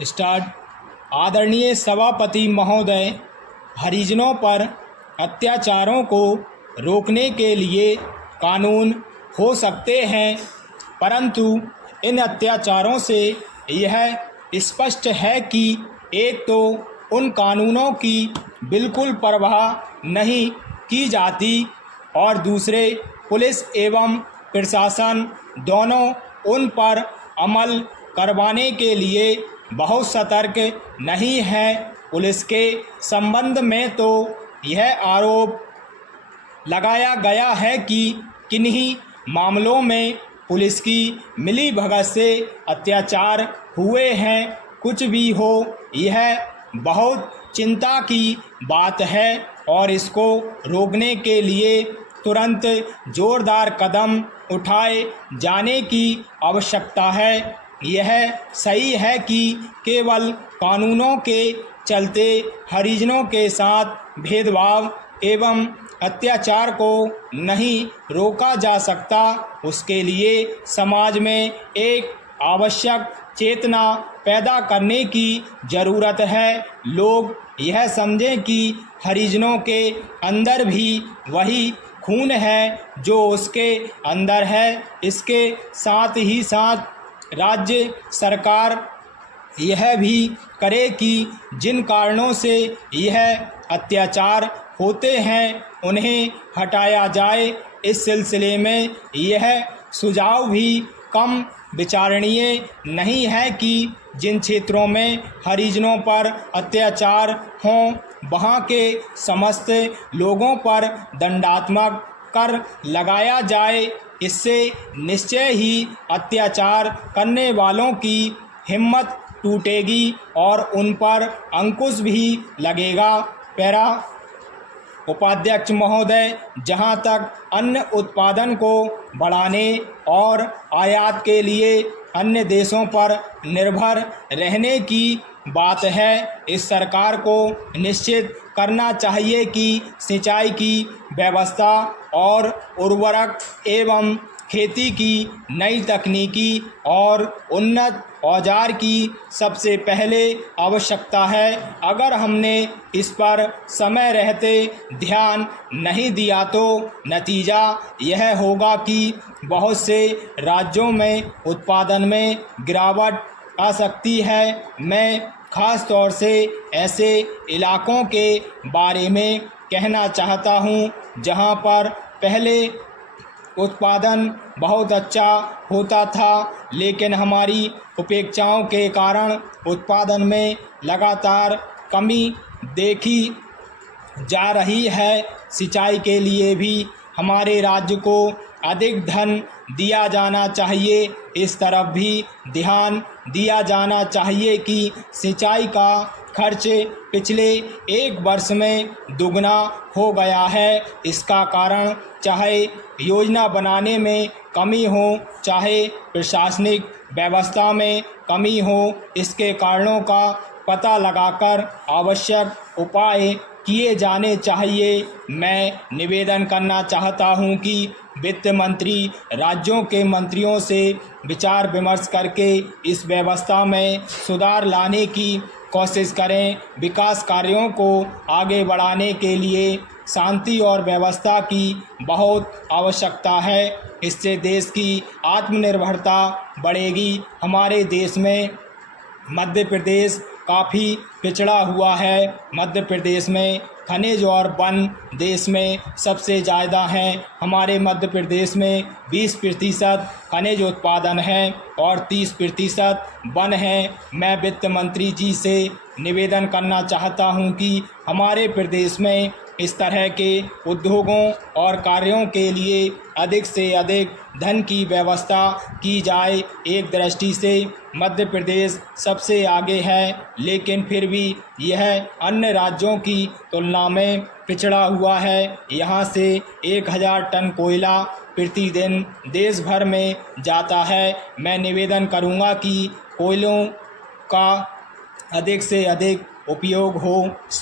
Start. आदरणीय सभापति महोदय, हरिजनों पर अत्याचारों को रोकने के लिए कानून हो सकते हैं, परंतु इन अत्याचारों से यह स्पष्ट है कि एक तो उन कानूनों की बिल्कुल परवाह नहीं की जाती और दूसरे पुलिस एवं प्रशासन दोनों उन पर अमल करवाने के लिए बहुत सतर्क नहीं है। पुलिस के संबंध में तो यह आरोप लगाया गया है कि किन्हीं मामलों में पुलिस की मिलीभगत से अत्याचार हुए हैं। कुछ भी हो, यह बहुत चिंता की बात है और इसको रोकने के लिए तुरंत जोरदार कदम उठाए जाने की आवश्यकता है। यह सही है कि केवल कानूनों के चलते हरिजनों के साथ भेदभाव एवं अत्याचार को नहीं रोका जा सकता। उसके लिए समाज में एक आवश्यक चेतना पैदा करने की ज़रूरत है। लोग यह समझें कि हरिजनों के अंदर भी वही खून है जो उसके अंदर है। इसके साथ ही साथ राज्य सरकार यह भी करे कि जिन कारणों से यह अत्याचार होते हैं उन्हें हटाया जाए। इस सिलसिले में यह सुझाव भी कम विचारणीय नहीं है कि जिन क्षेत्रों में हरिजनों पर अत्याचार हों वहाँ के समस्त लोगों पर दंडात्मक कर लगाया जाए। इससे निश्चय ही अत्याचार करने वालों की हिम्मत टूटेगी और उन पर अंकुश भी लगेगा। पैरा उपाध्यक्ष महोदय, जहां तक अन्न उत्पादन को बढ़ाने और आयात के लिए अन्य देशों पर निर्भर रहने की बात है, इस सरकार को निश्चित करना चाहिए कि सिंचाई की व्यवस्था और उर्वरक एवं खेती की नई तकनीकी और उन्नत औजार की सबसे पहले आवश्यकता है। अगर हमने इस पर समय रहते ध्यान नहीं दिया तो नतीजा यह होगा कि बहुत से राज्यों में उत्पादन में गिरावट आ सकती है। मैं खास तौर से ऐसे इलाकों के बारे में कहना चाहता हूं जहां पर पहले उत्पादन बहुत अच्छा होता था, लेकिन हमारी उपेक्षाओं के कारण उत्पादन में लगातार कमी देखी जा रही है। सिंचाई के लिए भी हमारे राज्य को अधिक धन दिया जाना चाहिए। इस तरफ भी ध्यान दिया जाना चाहिए कि सिंचाई का खर्च पिछले एक वर्ष में दुगना हो गया है। इसका कारण चाहे योजना बनाने में कमी हो, चाहे प्रशासनिक व्यवस्था में कमी हो, इसके कारणों का पता लगाकर आवश्यक उपाय किए जाने चाहिए। मैं निवेदन करना चाहता हूं कि वित्त मंत्री राज्यों के मंत्रियों से विचार विमर्श करके इस व्यवस्था में सुधार लाने की कोशिश करें। विकास कार्यों को आगे बढ़ाने के लिए शांति और व्यवस्था की बहुत आवश्यकता है। इससे देश की आत्मनिर्भरता बढ़ेगी। हमारे देश में मध्य प्रदेश काफ़ी पिछड़ा हुआ है। मध्य प्रदेश में खनिज और वन देश में सबसे ज़्यादा हैं। हमारे मध्य प्रदेश में 20% खनिज उत्पादन है और 30% वन है। मैं वित्त मंत्री जी से निवेदन करना चाहता हूं कि हमारे प्रदेश में इस तरह के उद्योगों और कार्यों के लिए अधिक से अधिक धन की व्यवस्था की जाए। एक दृष्टि से मध्य प्रदेश सबसे आगे है, लेकिन फिर भी यह अन्य राज्यों की तुलना में पिछड़ा हुआ है। यहाँ से 1000 टन कोयला प्रतिदिन देश भर में जाता है। मैं निवेदन करूँगा कि कोयलों का अधिक से अधिक उपयोग हो।